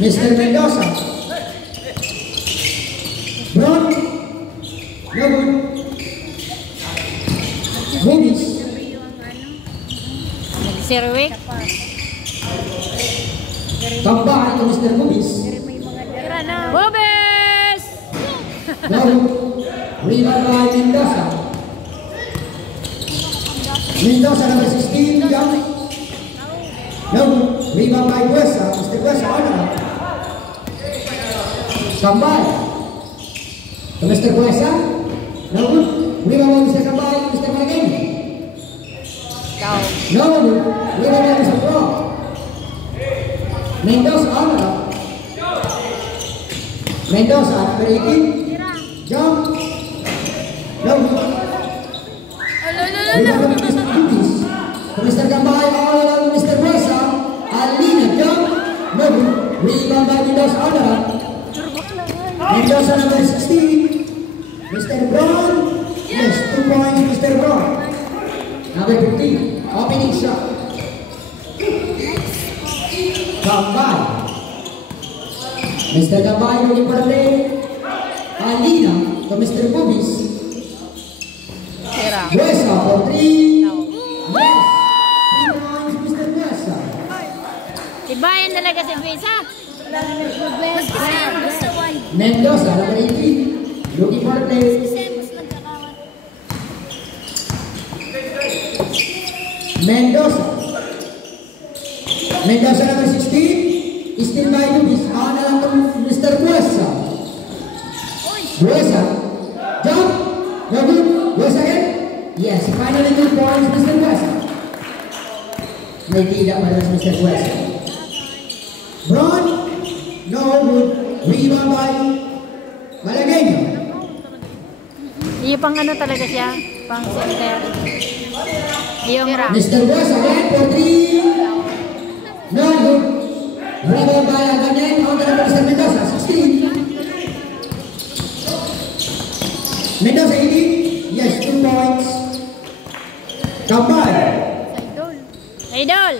Mr. Mendoza. Brown. No good. Bubis. Sirwik. Tambahan to Mr. Bubis. Bubis! No. Rebound by Mendoza. Mendoza number 16. Jump. No. Rebound by Buesa. Mr. Buesa. Honor. Kambal. To Mr. Buesa. No good. Rebound by Mr. Kambal. Mr. Malagay. No good. Rebound by Mr. Pro. Mendoza. Honor. Mendoza number 18. Jump. No good. Rebound by Mr. Bubis. To Mr. Kambal. All along Mr. Buesa. Alina. Jump. No good. Rebound by Mendoza. Honor. Mendoza number 16, Mr. Brown. Yes, 2 points, Mr. Brown. Number 15, opening shot. Kambay. Mr. Kambay looking for the play. Alina to Mr. Bubis. Buesa for 3. Yes, 3 points, Mr. Buesa. Ibayan talaga si Buesa. Mendoza, number 18, looking for the play. Mendoza. Mendoza, number 16, still by Bubis. On na lang to Mr. Buesa. Buesa. Jump. No good. Buesa again. Yes, finally 2 points, Mr. Buesa. May tila pa rin Mr. Buesa. Brown. No good. Rebound by Malagay. Iyo pang ano talaga siya? Pang center. Yung Mr. Buesa again for 3. No good. Rebound by again. On the number Mr. Mendoza. 16. Mendoza 18. Yes, 2 points. Kambal. Idol.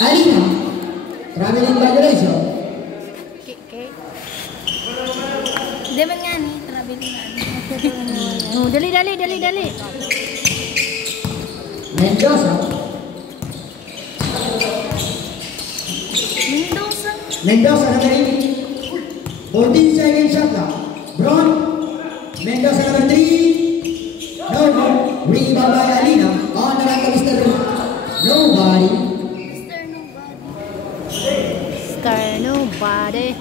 Alina. Traveling violation. Hindi man nga ni, traveling nga. No, dali. Mendoza. Mendoza number 8. 14 seconds shot clock. Brown. Mendoza number 3. No good. Rebound by Alina. On the right of Mr. Nobody. Star nobody.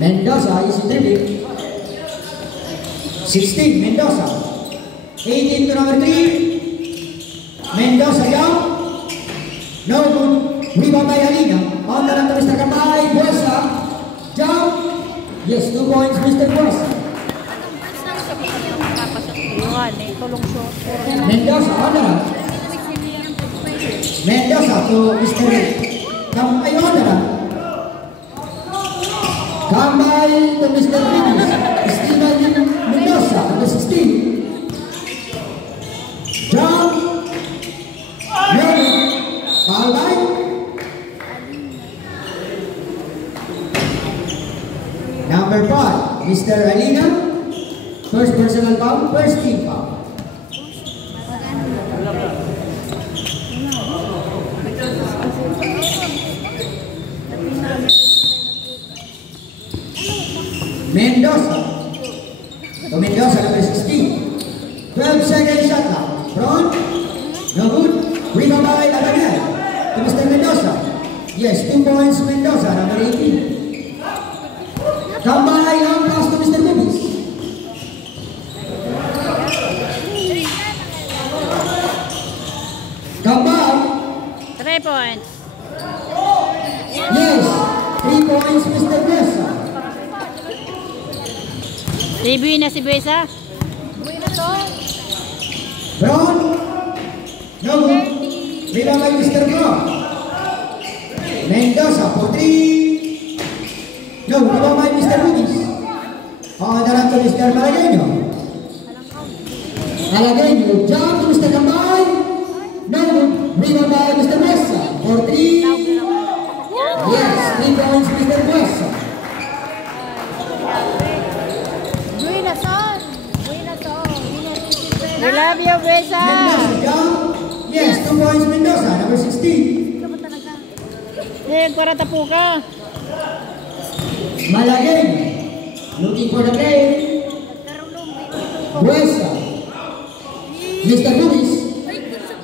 Mendoza is dribbling. 16, Mendoza. 18 to number 3. Mendoza down. No good. Rebound by Alina. On the left of Mr. Kambay. Buesa. Jump. Yes, 2 points, Mr. Buesa. Mendoza, on the left. Mendoza to Mr. Kambay on the left. Kambay to Mr. Bubis. Steven Mendoza, number 16. Jump. No. Foul line. Number 5, Mr. Alina. First personal foul, first team foul. Mendoza. To Mendoza, number 16. 12 seconds shot clock. Brown. No good. Rebound by Daniel. To Mr. Mendoza. Yes, 2 points Mendoza, number 18. Kambay long pass to Mr. Bubis. Kambay. 3 points. Yes, 3 points Mr. Buesa. Debut na si Buesa. Brown. No good. Rebound by Mr. Brown. Mendoza for 3. No, rebound by Mr. Bugis. On the run to Mr. Malagueño. Malagueño, jump to Mr. Gambay. No good. Rebound by Mr. Mesa. For 3. Yes, 3 points Mr. Mesa. We love you, Besa. Mendoza, jump. Yes, 2 points Mendoza, number 16. Para tapo ka. Malagueño, looking for the play. Mesa. Mr. Bugis.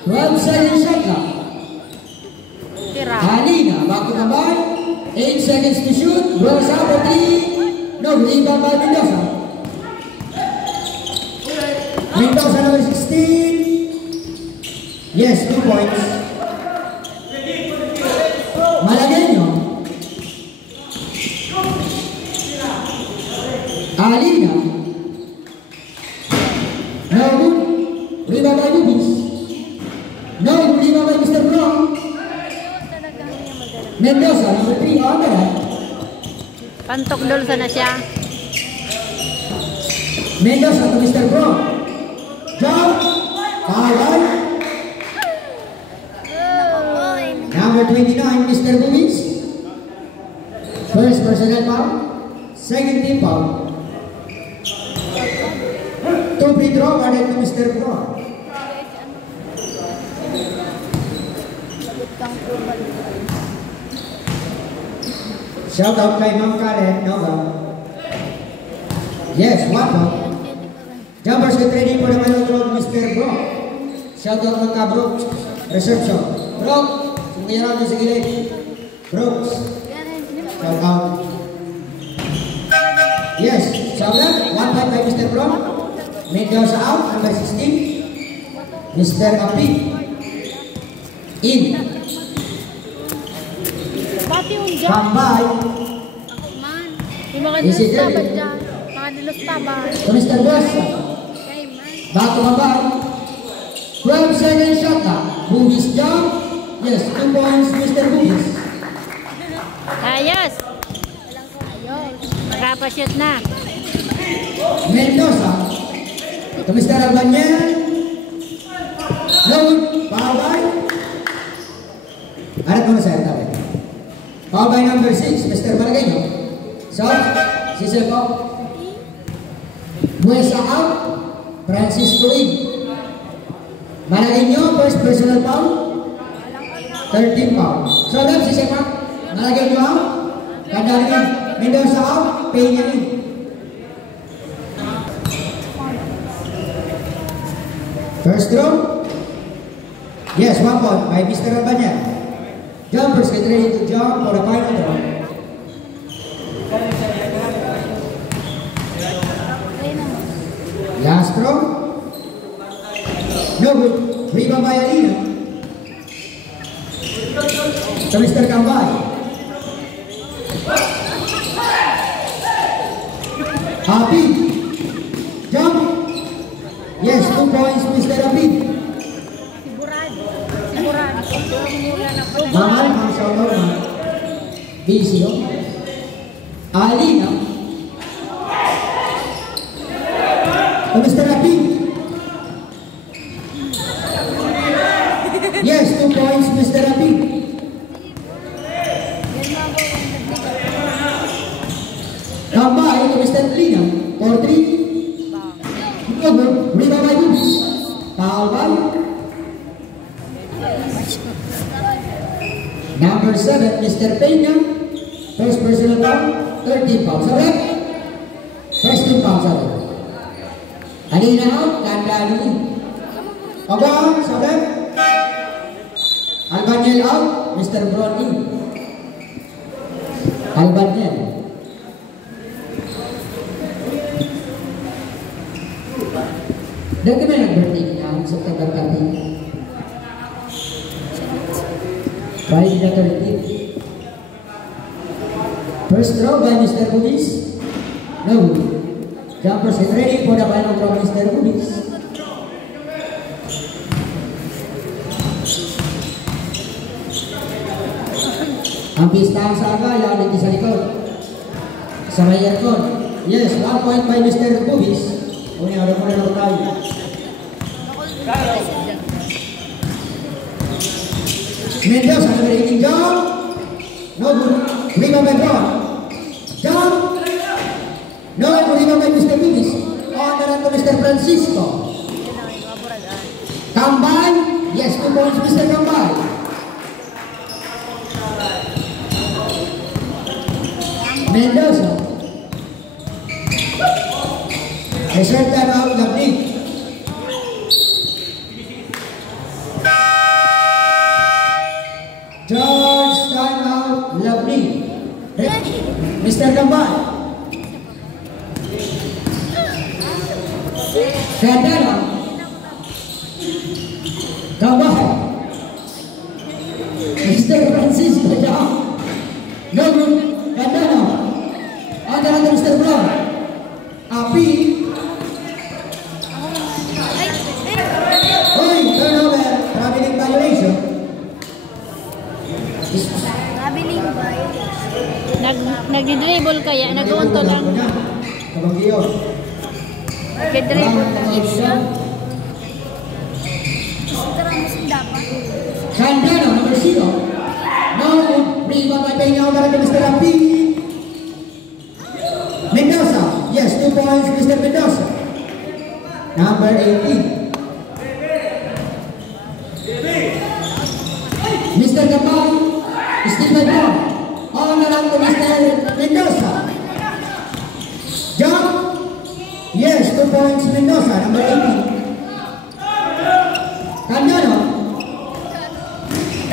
12 seconds shot clock. Tira. Alina, back to the ball. 8 seconds to shoot. Rolls out for 3. No, rebound by Mendoza. Mendoza, number 16. Yes, 2 points. Malagueño. Alina. No good. Rebound by Bugis. No, rebound by Mr. Brown. Mendoza, number 3 on the right. Pantok dulsa na siya. Mendoza to Mr. Brown. Jump. Foul. Number 29, Mr. Bugis. First personal foul. Second team foul. 2 free throw added to Mr. Brown. Shout out kay Ma'am Karen Nova. Yes, one foul. Jumpers get ready for the final throw, Mr. Brock. Shout out ng ka-Brooks. Reception. Brock, sumira niyo sa gilid. Brooks. Shout out. Yes, shout out. One point by Mr. Brock. Mendoza out, number 16. Mr. Api. In. Pati yung dyan. Come by. Yung mga Is it dilos taban ready? dyan. Mga dilos taban. To Mr. Bossa. Back to Mabay. 12 seconds shot clock. Bugis jump. Yes, 2 points Mr. Bugis. Ayos. Nakapashoot na. Mendoza. To Mr. Albanyel. Load. Pabay. Arat mo na sa'yo tabi. Pabay number 6, Mr. Malagueño. South. Siseko. Muesa out. Francisco in. Malagueño, first personal foul. 13 foul. So left si Sepak. Malagueño out. Kandari in. Mendoza out. Peña in. First throw. Yes, 1 point by Mr. Albanyel. Jumpers get ready to jump for the final throw. Last throw. No good. Rebound by Alina. To Mr. Kambay. Api. Jump. Yes, 2 points, Mr. Api. Mahal, mashallah. Busy, no? Alina. To Mr. Api. Yes, 2 points, Mr. Api. Kambay to Mr. Lina. For 3. Over. Rebound by Bugis. Foul by number 7, Mr. Peña. First personal foul. 13 fouls. Sorry. First team foul. Sorry. Alina out. Kandali in. Abang. Sorry. Albanyel out. Mr. Brown in. Albanyel. Dan kami nag-birthday niya sa September 30. Friday the 13th. First throw by Mr. Bugis. No. Jumpers get ready for the final throw, Mr. Bugis. Ang pistahan sa aga, yan dito sa likod. Sa may aircon. Yes, 1 point by Mr. Bubis. Unya, ano pa na tayo? Mendoza, number 18, jump. No good. Rebound by Brown. Jump. No, rebound by Mr. Bubis. On the run to Mr. Francisco. Kambal. Yes, 2 points, Mr. Kambal. Mendoza. Reserve time out, Labnik. George, time out, Labnik. Mr. Kambal. Candelo. Kambal. Mr. Francisco, jump. No good. Candelo. Under Mr. Brown. Api. Oy, turnover. Traveling violation. Nagdi-dribble kaya, nag-unto lang. Kabagyo. Nagdi-dribble lang. Candelo, number 0. No, rebound by Peña, under Mr. Api. Mendoza, yes, 2 points, Mr. Mendoza. Number 18. Mr. Gambal, still by Brown. On the run to Mr. Mendoza. Jump. Yes, 2 points, Mendoza, number 18. Candelo.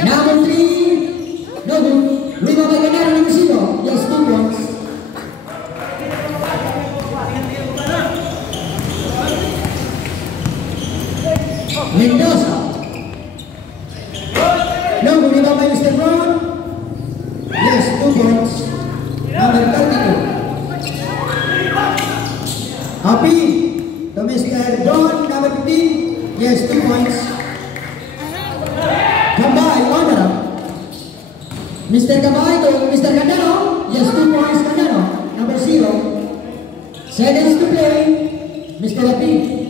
Number 3. No good. Rebound by Candelo, number 0. Yes, 2 points. Mendoza. No, rebound by Mr. Brown. Yes, 2 points. Number 32. Api to Mr. Don, number 15. Yes, 2 points. Gambay, honor. Mr. Gambay to Mr. Candelo. Yes, 2 points, Candelo. Number 0. Seconds to play. Mr. Api.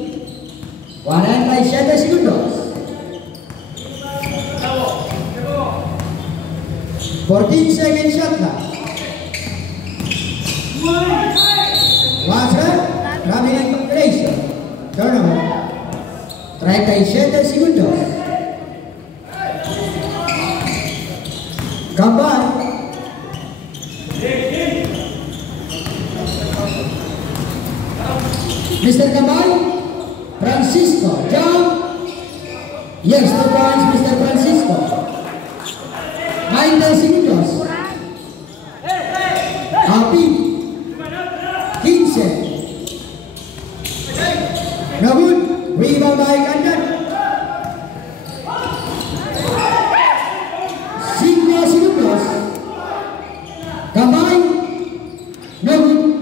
47 segundos. 14 seconds shot clock. Watcher, coming in calculation. Turnover. 37 segundos. Gambal. Mr. Gambal. Francisco, jump. Yes, 2 points, Mr. Francisco. 90 segundos. Api. 15. Namun, rebound by Kandan. 5 segundos. Gambay. Namun.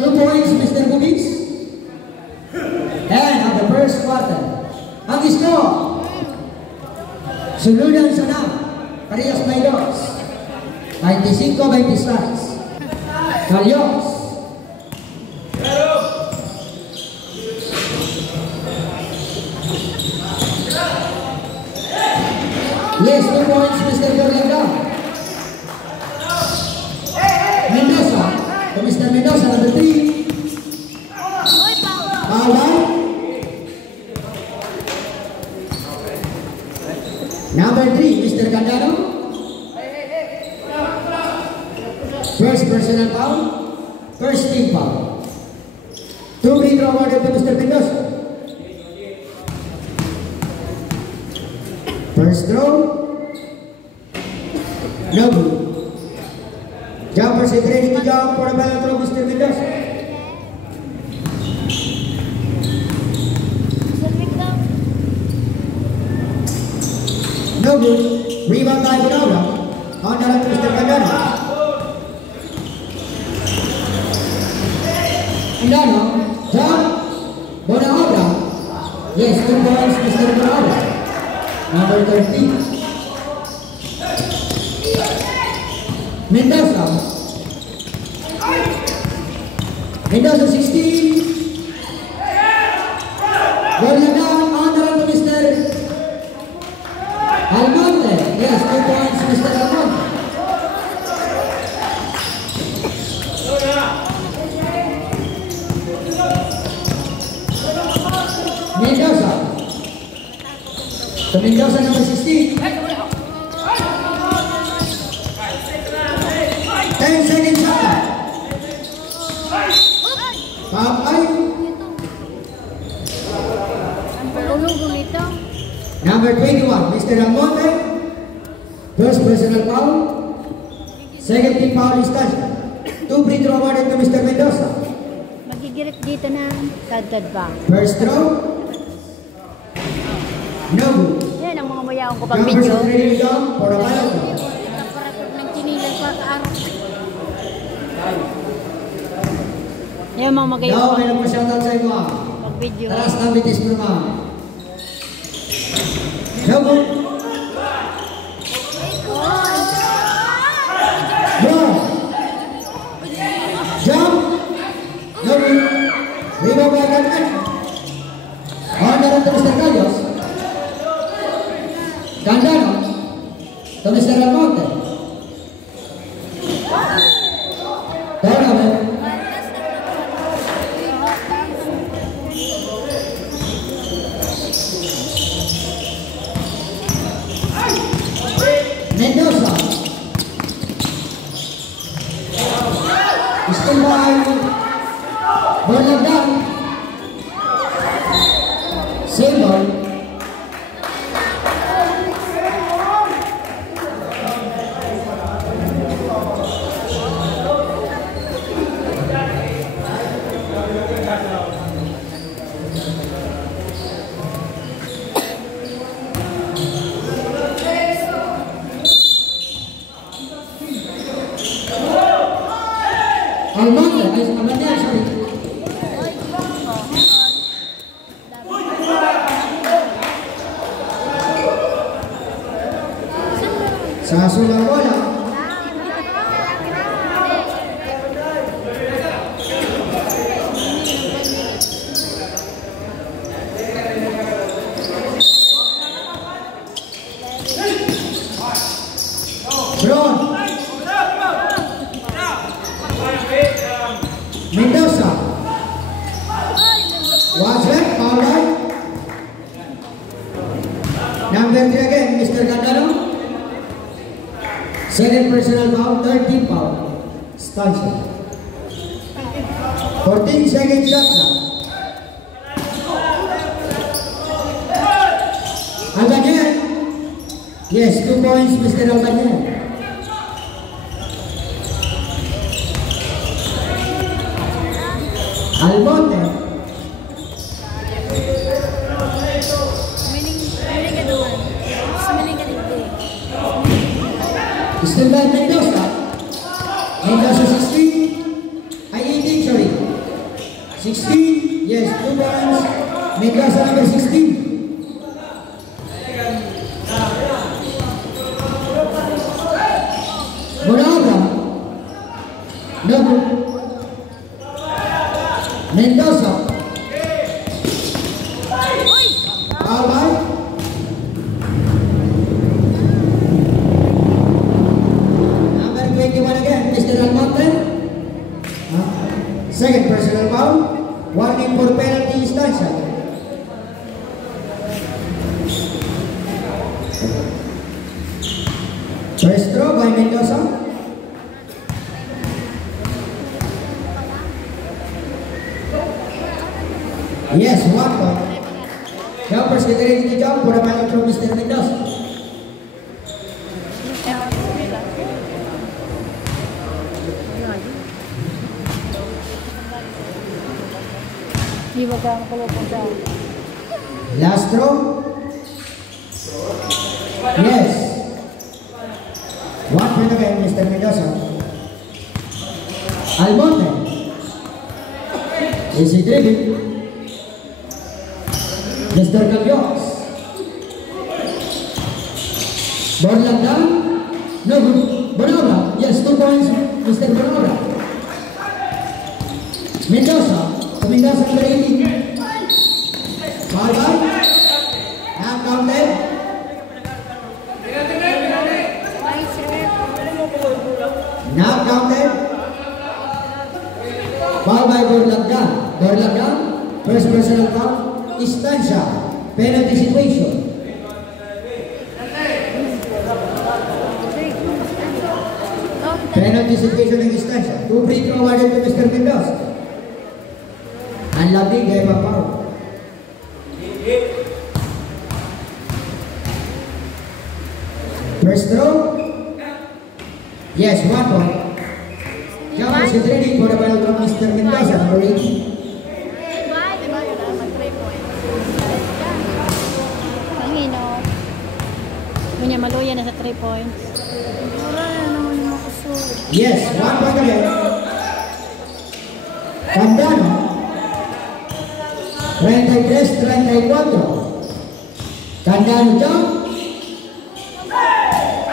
2 points, Mr. Bubis. And of the first quarter. Ang score. Suludan sana. Parehas may dos. 25-26. Calios. Yes, 2 points, Mr. Gorlega. Mendoza. To Mr. Mendoza, number 3. Bawal. Number 3, Mr. Candelo. First personal foul. First team foul. 2 free throw awarded to Mr. Mendoza. First throw. No good. Jumpers is ready to jump for the ball throw, Mr. Mendoza. No good. Rebound by Bonaura. On the run to Mr. Candelo. Candelo. Jump. Bonaura. Yes, 2 points, Mr. Bonaura. Number 13. Mendoza. Mendoza 16. Ball na down, on the run to Mr. Almonte. Yes, 2 points, Mr. Almonte. Mendoza. To Mendoza number 16. 10 seconds up. Papay. Ulong ito. Number 21, Mr. Almonte. First personal foul. Second team foul is touch. 2 free throw awarded to Mr. Mendoza. Magigirit dito na tadtad ba? First throw. No good. Yan ang mga mayaong ko pag Numbers video. of training down for a final. Ng chinilas pa ka araw. Yan mga magayon Now, ko may naman shoutout sa inyo. pag video. Taras na bitis mo naman. No good. No. Jump. No good. Rebound by Gatman. On the run to Mr. Carlos. Candano. To Mr. Almonte. Turnover. Mendoza. Still by Bernard down. Same ball. Almonte, sorry. Sa sulang bola. Brown. Mendoza. What's left? Foul line. Number 3 again, Mr. Candano. Second personal foul, third team foul. Stanza. 14 seconds shot now. Albanyan. Yes, 2 points, Mr. Albanyan. Almonte. Smiling ka doon. Smiling ka dito. Still by Mendoza. Mendoza 16. Ay, 18, sorry. 16. Yes, 2 points. Mendoza number 16. Monaga. No good. Mendoza. All right. Number 21 again, Mr. Almonte. Second personal foul. Warning for penalty Stanza. First throw by Mendoza. Yes, 1 point. Jumpers get ready to jump for the final throw, Mr. Mendoza. Di ba ka makulupong sa Last throw. Yes. 1 point again, Mr. Mendoza. Almonte. Easy dribble. Mr. Cabios. Ball lang down. No good. Bonobra. Yes, 2 points, Mr. Bonobra. Mendoza. To Mendoza number 18. Foul by. Not counted. Not counted. Foul by Borlagdan. Borlagdan. First personal foul. Estancia. Penalty situation. Penalty situation ng Estancia. 2 free throw awarded to Mr. Mendoza. Ang labing ay papaw. First throw. Yes, 1 point. Jump is ready for the ball from Mr. Mendoza, number 18. Punya maluya na sa 3 points. Yes, 1 point again. Candano. 33-34. Candano jump.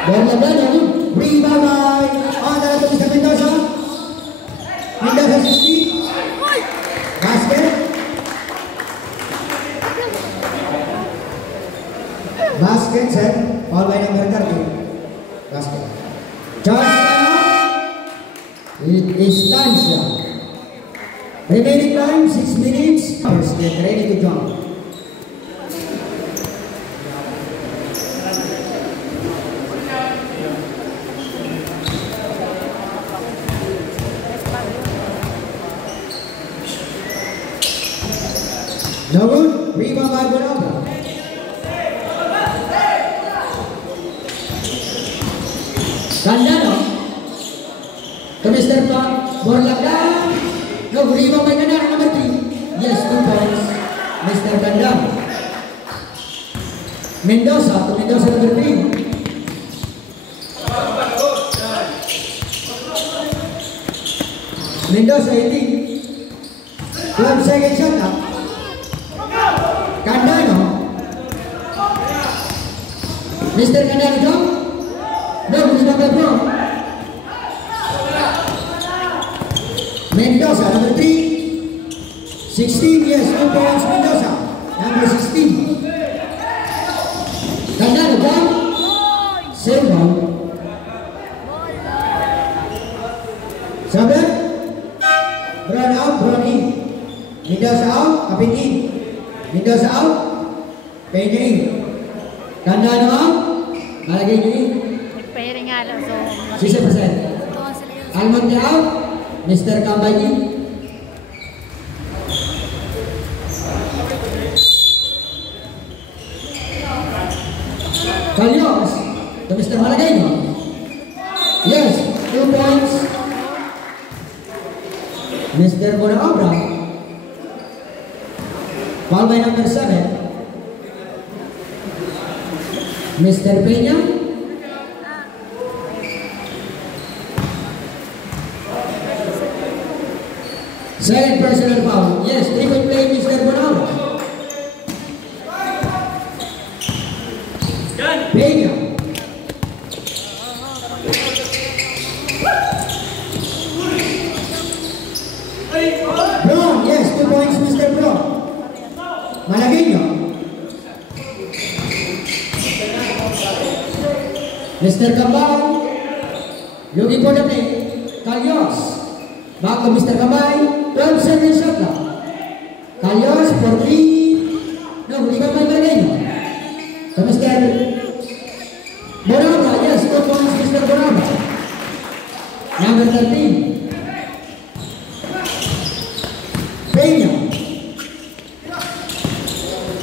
Borlagdan. Rebound by honor to Mr. Mendoza. Mendoza 60. Basket. Basket set. Foul by number 30. Basket. Estancia. Remaining time 6 minutes. Get ready to jump. No good. Rebound by Bonobra. Candano. To Mr. Borlagdan. No, rebound by Candano, number 3. Yes, 2 points. Mr. Candano. Mendoza. To Mendoza, number 3. Mendoza 18. 12 seconds shot now. Candano. Mr. Candano jump. No, rebound by Bro. Mendoza, number 3. 16, yes, 2 points, Mendoza. Number 16. Candano jump. Same ball. 7. Run out, run in. Mendoza out, upping in. Mendoza out, paying in. Candano out, malagay nyo in. Nagpahiring nga lang. So, 60%. Almonte out, Mr. Kambay in. Calyos, to Mr. Malagayno. Yes, 2 points. Mr. Bonobra. Foul by number 7. Mr. Peña. Second personal foul. Yes, 3-point play, Mr. Bonobra. Peña. Brown, yes, 2 points, Mr. Brown. Malagueño. Mr. Cambay. Looking for the play. Calyos. Back to Mr. Cambay. 12 seconds shot lang. Calyos for 3. No, hindi ka Malagueño. To Mr. Bonobra, yes, 2 points, Mr. Bonobra. Number 13. Peña.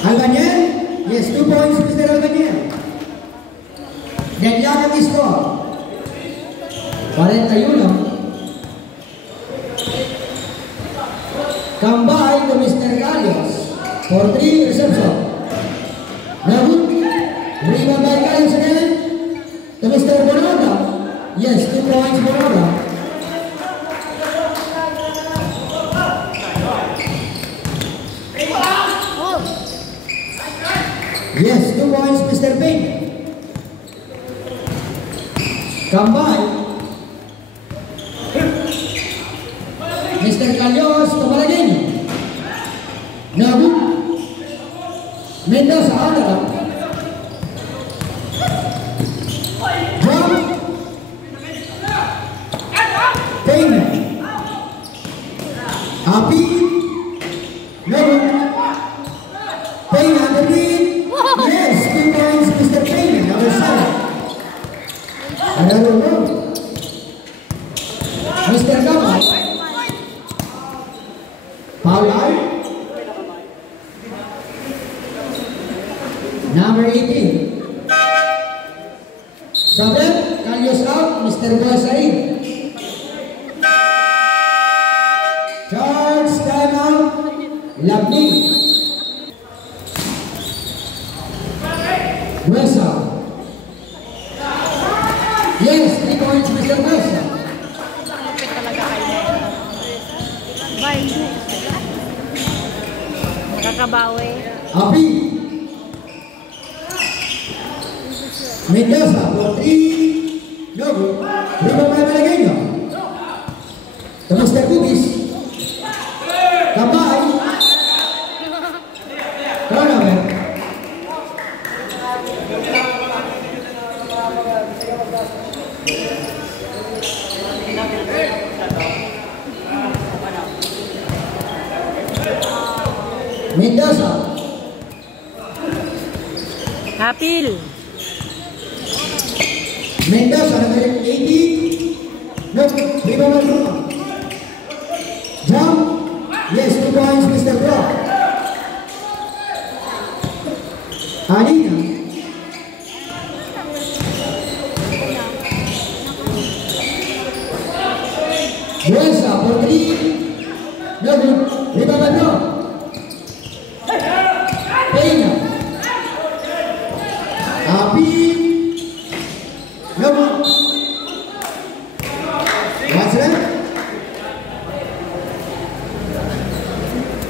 Albaniel, yes, 2 points, Mr. Albaniel. Deadlock ang score. 41. Cambay to Mr. Calyos for 3 reception. Nabut. Rebound by Calyos again to Mr. Bonobra. Yes, 2 points, Bonobra. Yes, 2 points, Mr. Peña. Gambay. Mr. Carlos Camaragueño. No good. Mendoza Alvarado. Jump. Peña. Api. No good. Peña the lead. Yes, 2 points, Mr. Peña, number 7. Another one. Mr. Gambay. Foul line. Number 18. Sabet, Carlos out, Mr. Buasain. Charge, time out, Labni. Buesa. Yes, 3 points, Mr. Buesa. Malapit talaga kayo. Bye. Nakakabawi. Api. Mendoza for 3. No good. Rebound by Malagueño. To Mr. Cubis. Gambay. Turnover. Mendoza. Hapil. Mendoza, number 18. No, rebound by Bruno. Jump. Yes, 2 points, Mr. Brock. Alina. Buesa for 3. No good. Rebound by Brock. Peña. Api. No good. What's that?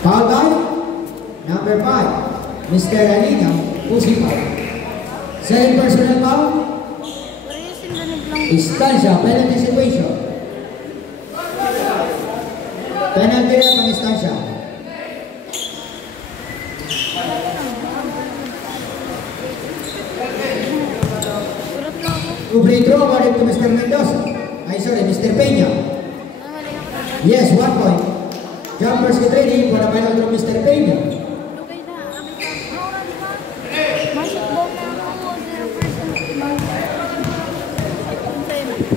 Foul by number 5, Mr. Alina, pushing foul. Second personal foul, Estancia, penalty situation. Penalty na pang Estancia. Free throw awarded to Mr. Mendoza. Mr. Peña. Yes, 1 point. Jumpers get ready for the final throw, Mr. Peña.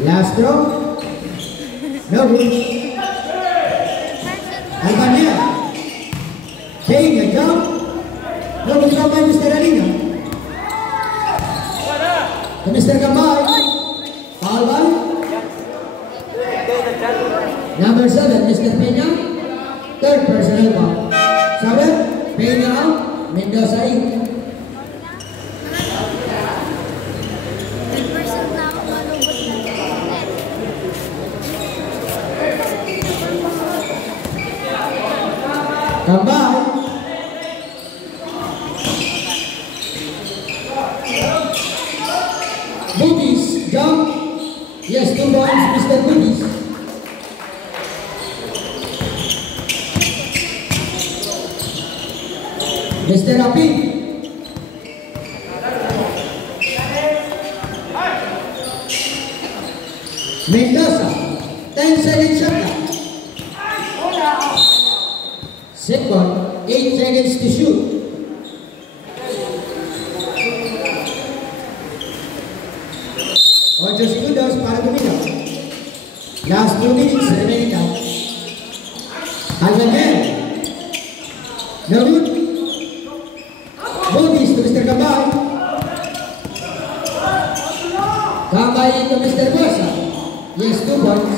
Last throw. No good. Albania. Peña, jump. No good jump by Mr. Alina. To Mr. Gambay. Foul by number 7, Mr. Peña. Third personal foul. 7, Peña out, Mendoza in. Gambay. Booties, jump. Yes, 2 points, Mr. Booties. Mr. Api. Mendoza, 10 seconds shot clock. Second, 8 seconds to shoot. Ocho segundos para dominar. Last 2 minutes remaining now. Again. No good. Booties to Mr. Gambay. Gambay to Mr. Buesa. Yes, 2 points.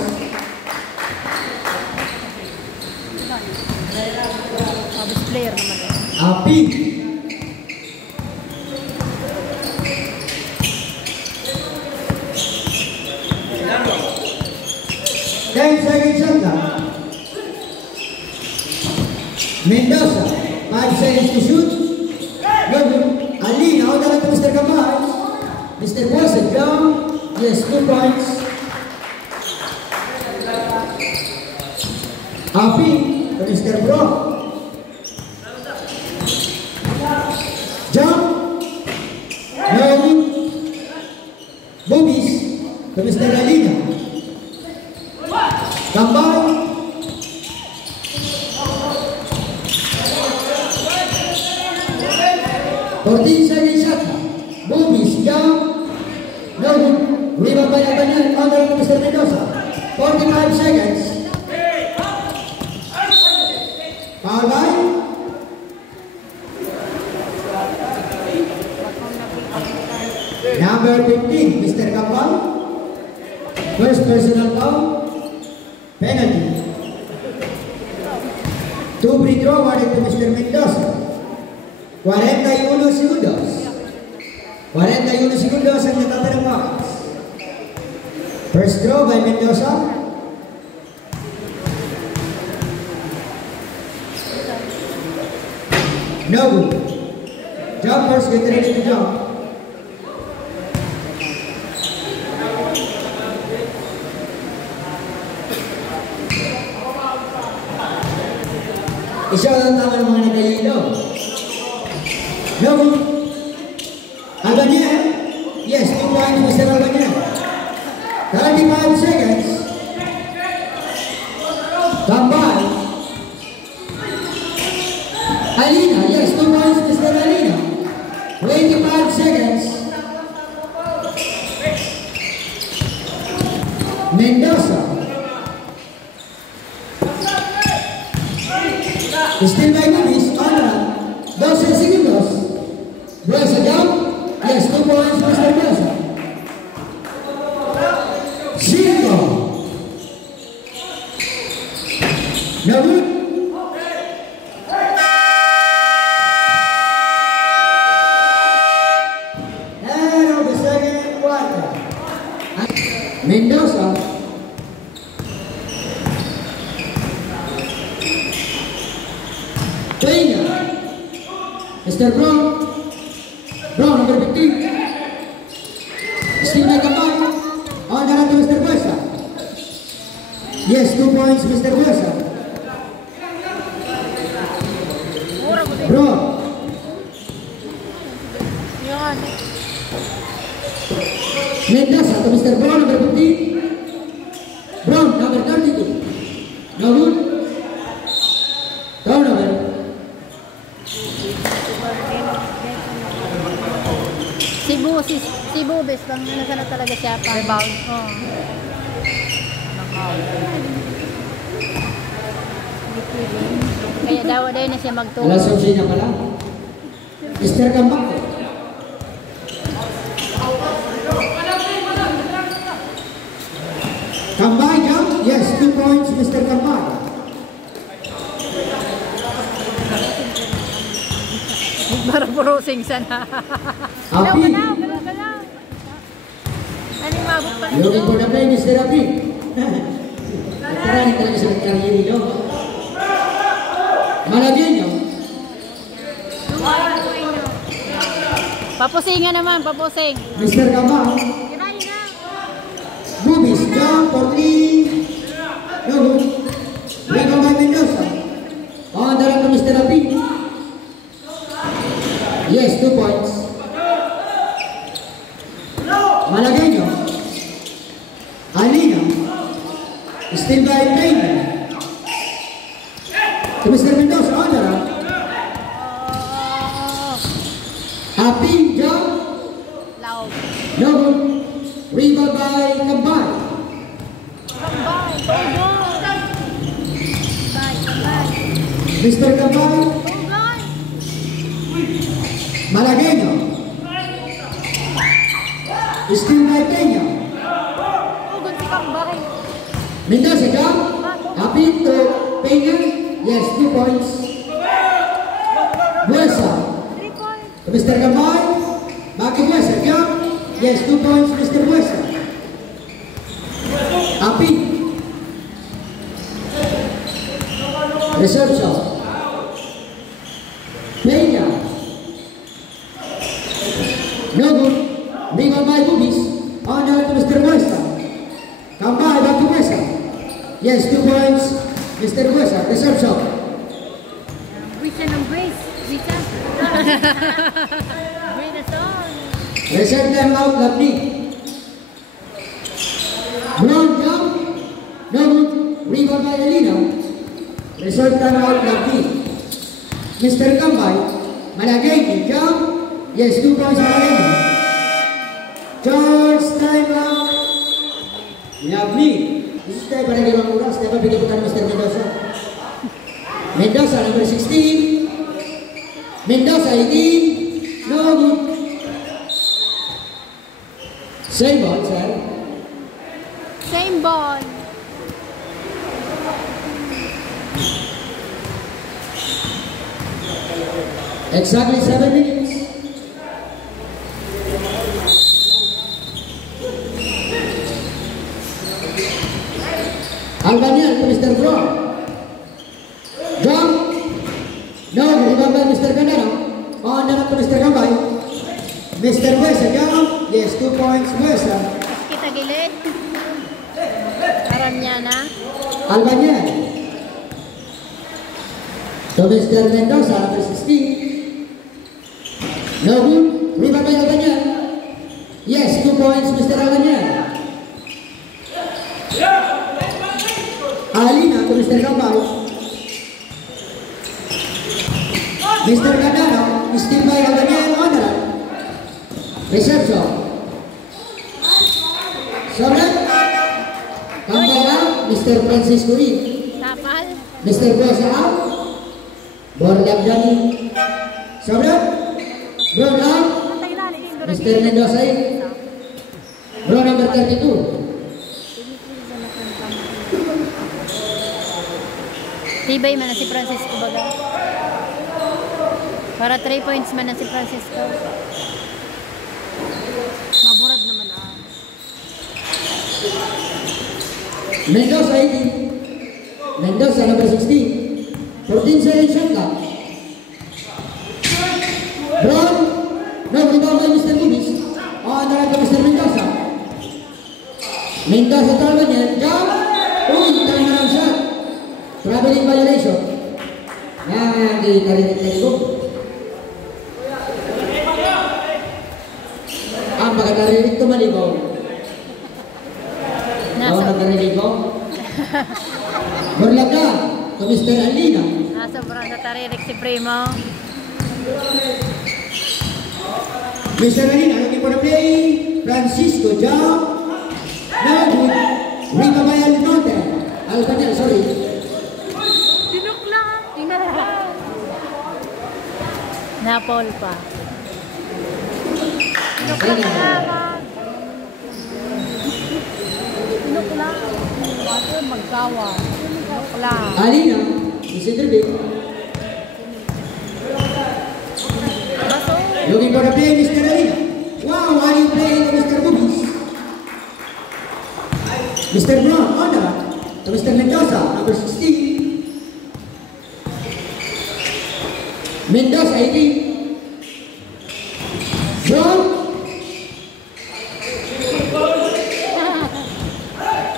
Best player naman. Api. Mendoza, 5 seconds to shoot. Good. Ali, now to Mr. Gambay. Mr. Buesa, down. Yes, 2 points. Api to Mr. Bro. Jump. No. Boobies to Mr. Alina. Tambay. Seconds shot. Boobies. Jump. No. Rebound by Abanyan. Honor to Mr. Mendoza. 45 seconds. Foul line. Number 15, Mr. Kapal. First personal foul. Penalty. 2 free throw awarded to Mr. Mendoza. 41 segundos. 41 segundos ang natatanong Buckets. First throw by Mendoza. No good. Jumpers get ready to jump. Isa lang tama ng mga nagkailaw. No good. Albanyan. Yes, 2 points Mr. Albanyan. 35 seconds. Tambay. Alina, yes, 2 points Mr. Alina. 25 seconds. Mendoza. Still by Boobies, Honor. 12 segundos. Buesa jump. Yes, 2 points Mr. Buesa. 5. No good. Mendoza. Peña. Mr. Brown. Brown, number 15. Still by Kapal. On the run to Mr. Buesa. Yes, 2 points Mr. Buesa. Brown. Mendoza to Mr. Brown, number 15. Brown, number 32. No good. Turnover. Si Bubis, bang nasana talaga siya pa. Rebound. Oo. Kaya daw na siya magtulong. Alas 11 na pala. Mr. Kambak. Kambay jump. Yes, 2 points Mr. Kambay. Para purusing sana. Api. Galaw. Ano yung mabot pa rin? Looking for the play, Mr. Api. Karani talaga sa kariyeri nyo. Malagyan nyo. Papusingan naman, papusing. Mr. Kambay. Boobies jump for 3. No good. Rebound by Mendoza. On the run to Mr. Api. Yes, 2 points. Malagueño. Alina. Still by Peña. To Mr. Mendoza, on the run. Api, jump. Laog. No good. Rebound by Kambay. Mr. Kambay. Malagueño. Still by Peña. Mendoza jump. Api to Peña. Yes, 2 points. Buesa. To Mr. Kambay. Baki Buesa jump. Yes, 2 points Mr. Buesa. Api. Reserve shot. Peña. No good. Rebound by Boobies. On to Mr. Yes, 2 points. Mr. Buesa, reserve shot. Wisa ng brace. Wisa. Brace na song. Reserve time out, Lovely. Brown jump. No good. Rebound by Alina. Reserve time out, Lovely. Mr. Gambay. Malagay, jump. Yes, 2 points for Alina. George, time out. Lovely. This is tayo para limang oras. Dapat bigyan ko tayo Mr. Mendoza. Mendoza, number 16. Mendoza, 18. No good. Same ball, sir. Same ball. Exactly 7 minutes. Albanian to Mr. Brown. Jump. No, rebound by Mr. Gandano. On the to Mr. Gambay. Mr. Buesa, jump. Yes, 2 points, Buesa. Kita gilid. Aram niya na. Albanian. To Mr. Mendoza, number 16. No good. Rebound by Albanian. Yes, 2 points, Mr. Albanian. Alina to Mr. Gambay. Mr. Gandano, still by Albanian on the run. Reception. Sobran. Gambay out. Mr. Francisco in. Tapal. Mr. Buesa out. Bordak Dani. Sobran. Brown out. Mr. Mendoza in. Brown number 32. Tibay man na si Francisco baga. Para 3 points man na si Francisco. Maburad naman ah. Mendoza 18. Mendoza number 16. 14 seconds shot clock. Brown. No, rebound by Mr. Lubis. On the right to Mr. Mendoza. Mendoza talba niya. Jump. Uy, time around shot. Traveling violation. Yang ditarik-tarik ko. Ang pagkatarinig ko maligaw. Ang pagkatarinig ko. Berlaga to Mr. Alina. Sobrang nataririk si Primo. Mr. Alina looking for the play. Francisco jump. No good. Rebound by Almonte. Albanian, sorry. Tinukla. Napol pa. Tinukla ka. Tinukla. Bato magkawa. Tinukla. Alina, Mr. Derby. Baso. Looking for the play, Mr. Alina. Wow, what are you playing to Mr. Bubis? Mr. Brown, on the to Mr. Mendoza, number 16. Mendoza, 18. Brown.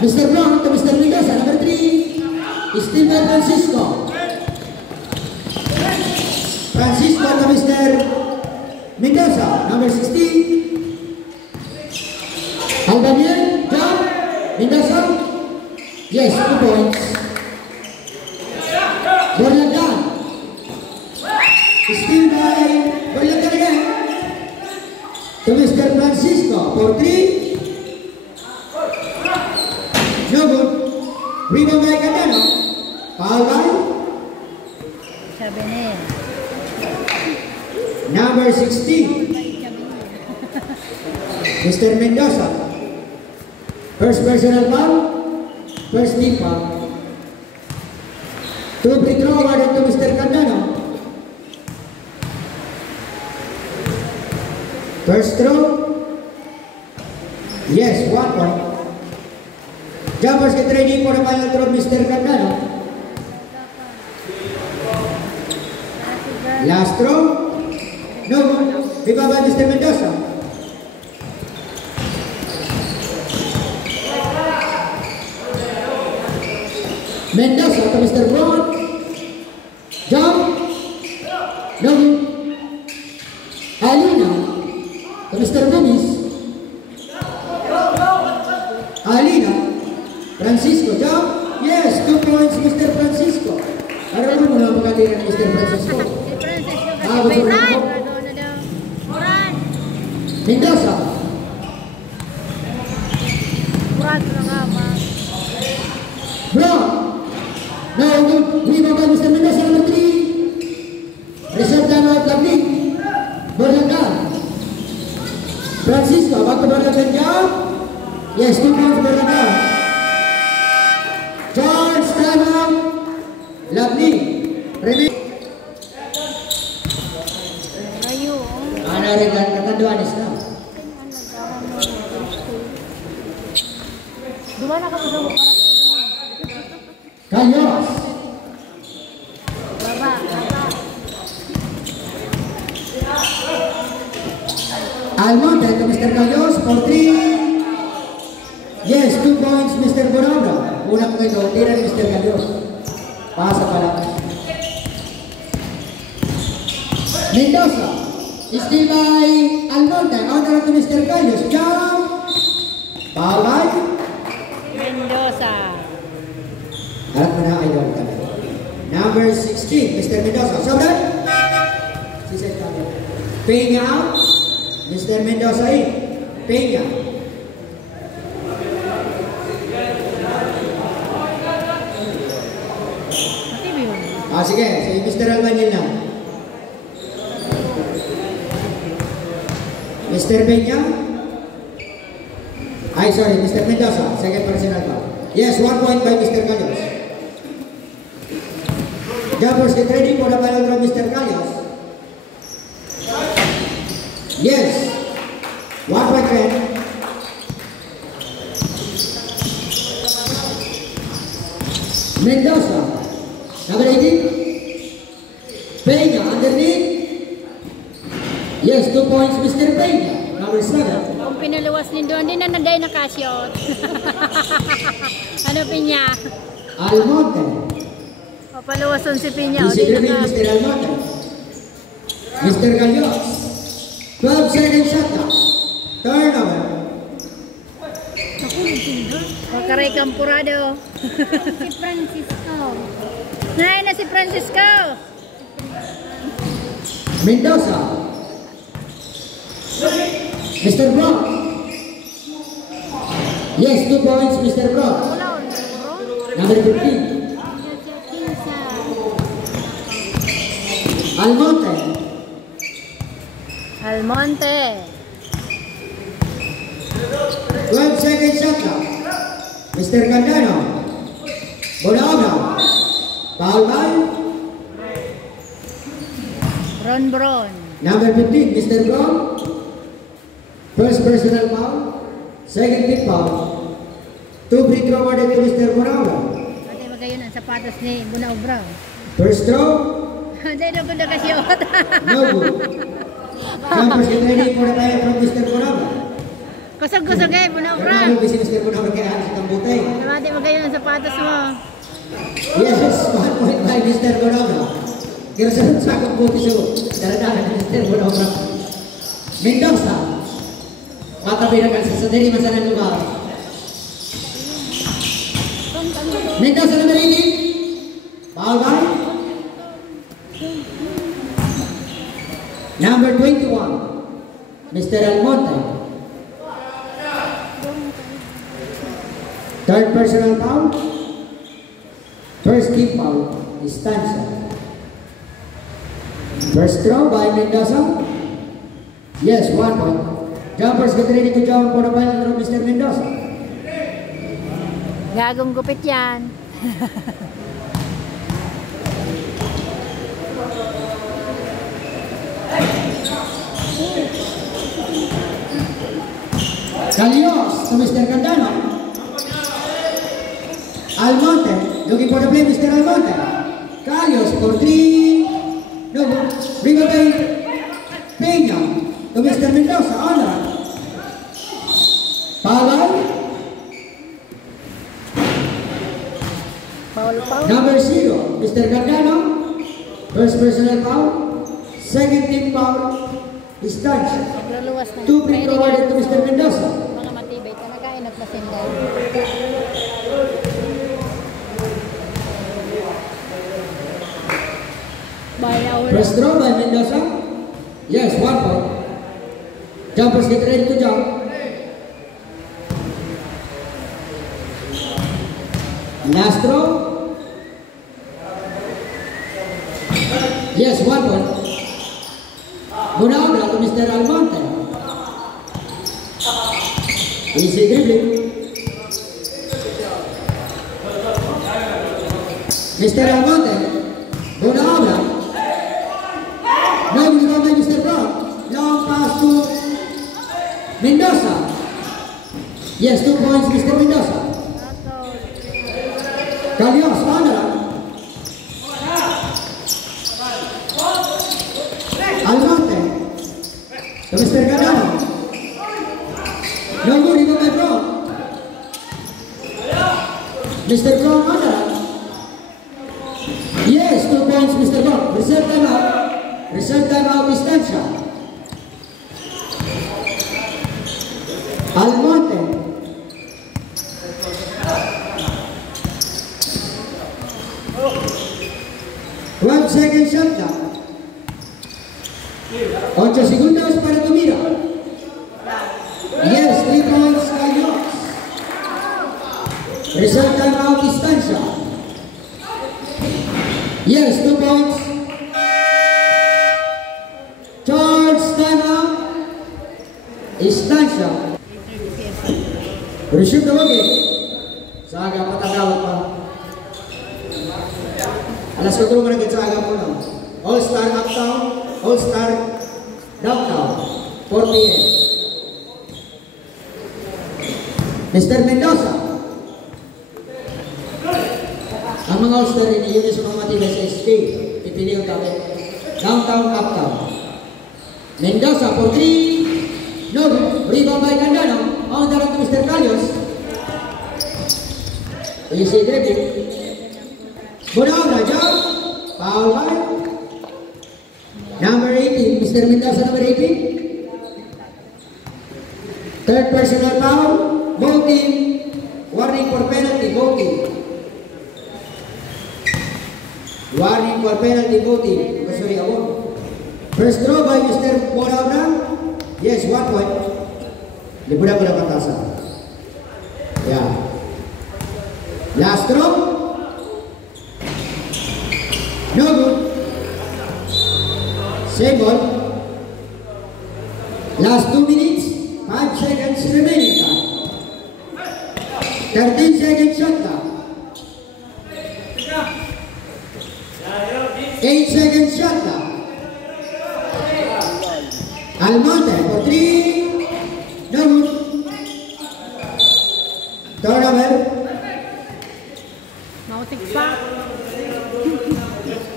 Mr. Brown to Mr. Mendoza, number 3. Still by Francisco. Francisco to Mr. Mendoza, number 16. Albanian, jump. Mendoza. Yes, 2 points. Borlagan. Still by Borlagan again. To Mr. Francisco for 3. No good. Rebound by Candano. Foul by Sabi niya. number 16. Mr. Mendoza. First personal foul. First team foul. 2 free throw awarded to Mr. Candano. First throw. Yes, 1 point. Jumpers get ready for the final throw, Mr. Candano. Last throw. No good. Rebound by Mr. Mendoza. Mendoza to Mr. Brown. Jump. No. Alina to Mr. Gomez. Alina. Francisco, jump. Yes, 2 points, Mr. Francisco. Ano mo na pagkaliran ni Mr. Francisco? Si Francisco kasi Ah, gusto mo Bayran. po? Doon na daw. Muran. Mendoza. Muran na nga ba? Brown. No, good. Rebound by Mr. Mendoza, number 3. Reserve time out, Labni. Berlanggan. Francisco, back to Berlanggan, jump. Yes, 2 points, Berlanggan. George, time out. Labni. Remain. Layo. Ano rin, katanduan is na. Duma na ka sa para sa Kanyos. baba. Almonte to Mr. Kanyos for 3. Yes, 2 points, Mr. Bonabra. Unang ko ito, tira ni Mr. Kanyos. Pasa pala. Mendoza. Still by Almonte. Honor to Mr. Kanyos. Jump. Foul by. Mendoza. Harap mo na idol kami. Number 16, Mr. Mendoza. Sobra. Si Seth Kanyos. Peña out. Mr. Mendoza in. Peña. Pati ba yun? Sige. Si Mr. Albanil na. Mr. Peña. Ay, sorry. Mr. Mendoza. Second personal foul. Yes, 1 point by Mr. Calyos. Jumpers get ready for the final from Mr. Calyos. Yes. 1 point red. Mendoza. Number 18. Peña underneath. Yes, 2 points Mr. Peña. Number 7. Kung pinaluwas din doon, din na naday na kasyot. Ano pinya? Almonte. O paluwason si pinya. O Easy di na dribbling ka. Mr. Almonte. Mr. Calyos. 12 seconds shot na. Turnover. O karay kampurado. Si Francisco. Nay na si Francisco. Mendoza. Mr. Brock. Yes, 2 points, Mr. Brock. Wala o siguro. Number 15. Kinsa. Almonte. Almonte. 12 seconds shot na. Mr. Candano. Bonabra. Foul by Ron Bron. number 15, Mr. Brock. First personal foul. Second big foul. 2 free throw awarded to Mr. Bonabra. Ate magayon ang sapatos ni Bunaw Brown. First throw. Hindi na ko na kasyot. No good. Jumpers get ready for the fire from Mr. Bonabra. Kusog-kusog eh, Bunaw Brown. Ano si Mr. Bonabra kaya halos itang butay? Ate magayon ang sapatos mo. Yes, 1 point by Mr. Bonabra. Kaya sa sakot buti siya. Daladala ni Mr. Bonabra. Mendoza. Matabi na kasi sa dili masanan lugar. Mendoza number 18. Foul by number 21, Mr. Almonte. Third personal foul. First team foul is Stanza. First throw by Mendoza. Yes, 1 point. Jumpers get ready to jump for the final from Mr. Mendoza. Gagong gupit yan. Calyos to Mr. Candano. Almonte, looking for the play, Mr. Almonte. Calyos for 3. No, bring away. Peña to Mr. Mendoza. Honor. Foul. Foul Number 0, Mr. Gandano. First personal foul. Second team foul. Distansya. Nagluluwas na. 2 free throw awarded to Mr. Mendoza. Mga matibay. Talaga ay nagpasinday. Bayaw lang. First throw by Mendoza. Yes, 1 point. Jumpers get ready to jump. Last throw. Yes, 1 point. Bunaura to Mr. Almonte. Easy dribbling. Mr. Almonte. Bunaura. No, we go by Mr. Brown. Long pass to Mendoza. Yes, 2 points, Mr. Mendoza. Calios, Pandara. Almonte. To Mr. Gandano. No good, go by Brown. Mr. Brown, Pandara. Yes, 2 points, Mr. Brown. Reserve time out. Reserve time out, Distansya. Almonte. One second shot clock. 8 segundos para tumira. Yes, 3 points, Calios. Reserve time out, Distansya. Yes, 2 points. Charge time out. Distansya. Resume na wagi. Saga patagawat pa. Alas 4 mo na saga po na. All-Star Uptown, All-Star Downtown. 4 p.m. Mr. Mendoza. Ang mga All-Star rin yun sa mga matibay sa SK. Ipiniyong kami. Downtown, Uptown. Mendoza for 3. No, rebound by Gandano. On the run to Mr. Calios. Easy dribbling. Bunaura, jump. Foul by number 18. Mr. Mendoza, number 18. Third personal foul. Both team. Warning for penalty. Both team. Warning for penalty. Both team. Sorry, award. First throw by Mr. Bunaura. Yes, 1 point. Libuda-buda patasan. Yeah. Last throw. No good. Same ball. Last 2 minutes. 5 seconds remaining time. 13 seconds shot clock. 8 seconds shot clock. Almonte for 3. No good. Turnover. Mautik pa.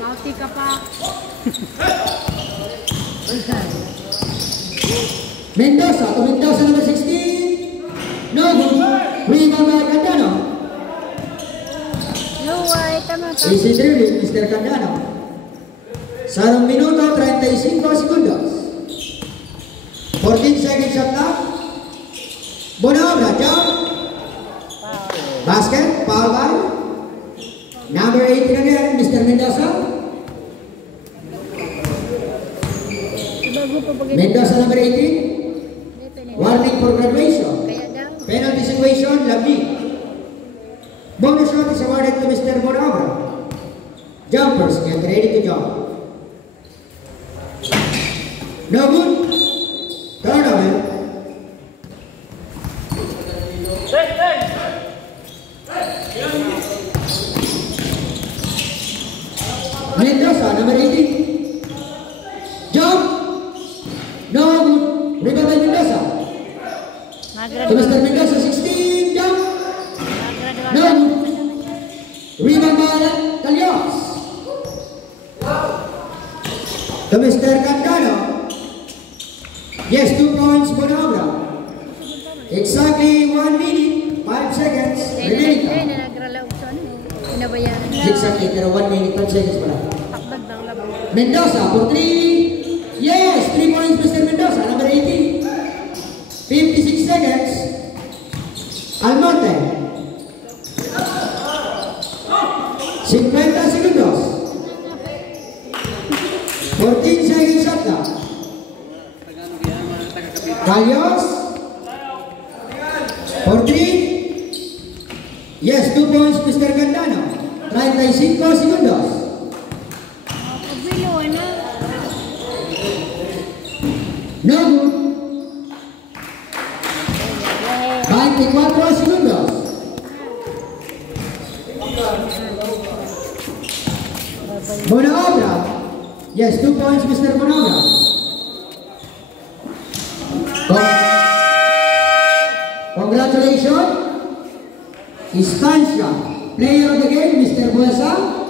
Mautik ka pa. Mendoza to Mendoza, number 16. No good. Rebound by Gandano. Luway, tama pa. Easy dribbling, Mr. Gandano. Sa 1 minuto, 35 segundos. 14 seconds shot clock. Bunaura, jump. Basket, foul by number 18 again, Mr. Mendoza. Bago pa pag Mendoza, number 18. Warning for graduation. Kaya daw. Penalty situation, Labni. Bonus shot is awarded to Mr. Bunaura. Jumpers, get ready to jump. No good. Turnover. Mendoza, number 18. Jump. No good. Rebound by Mendoza. To Mr. Mendoza, 16. Jump. No good. Rebound by Calios. To Mr. Gandano. Yes, 2 points, Bunaura. Exactly 1 minute, 5 seconds remaining. Nagralaw sa ano. na ba yan? Exactly, pero 1 minute 10 seconds pala. Takbad ng labo. Mendoza for 3. Yes, 3 points, Mr. Mendoza, number 18. 56 seconds. Almonte. 50 segundos. 14 seconds shot clock. Calios. For 3. Yes, 2 points, Mr. Gandano. 35 segundos. Pagbilo, ano? No good. 24 segundos. Bonaobra. Yes, 2 points, Mr. Bonaobra. Congratulations. Estancia. Player of the game, Mr. Buesa.